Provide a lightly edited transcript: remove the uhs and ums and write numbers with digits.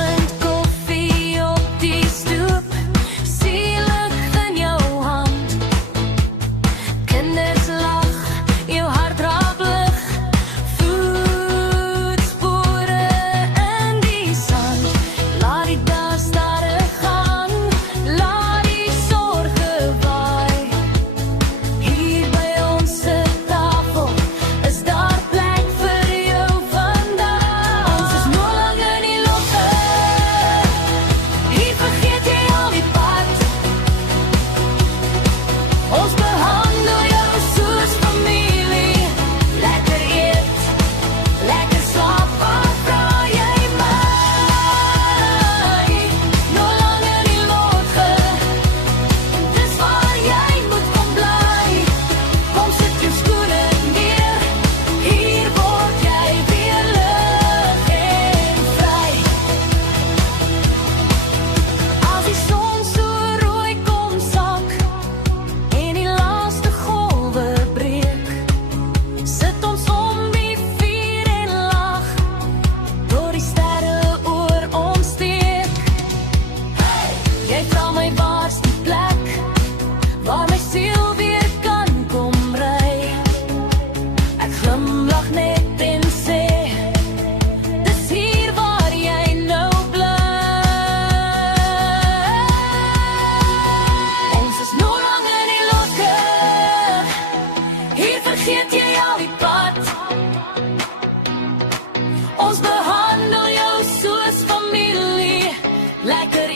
oggend koffie op die stoep, sielig in jou hand. Kinders lag, jou hart raak lig, voetspore in die sand. Laat die dag stadig gaan, laat die sorge waai. Hier by ons se tafel is daar plek vir jou vandag. Ons is nog lang in die lofte, hier vergeet jy al die pad. Ons behandel jou soos familie, lekker eet, lekker slaap, wat vra jy my? Nog lang in die lotge, dis waar jy moet kom bly. Kom sit jou skoene neer, hier word jy weer lig en vry. As die son so rooi kom sak en die laaste golwe breek, sit ons om die vuur en lag, door die sterre oor ons steek. Jy vra my waar's die plek, waar my siel weer kan kom ry. Ek glimlag net en sê, dis hier waar jy nou bly. Ons is nog lang in die lotge, hier vergeet jy al die pad. Ons behandel jou soos familie, lekker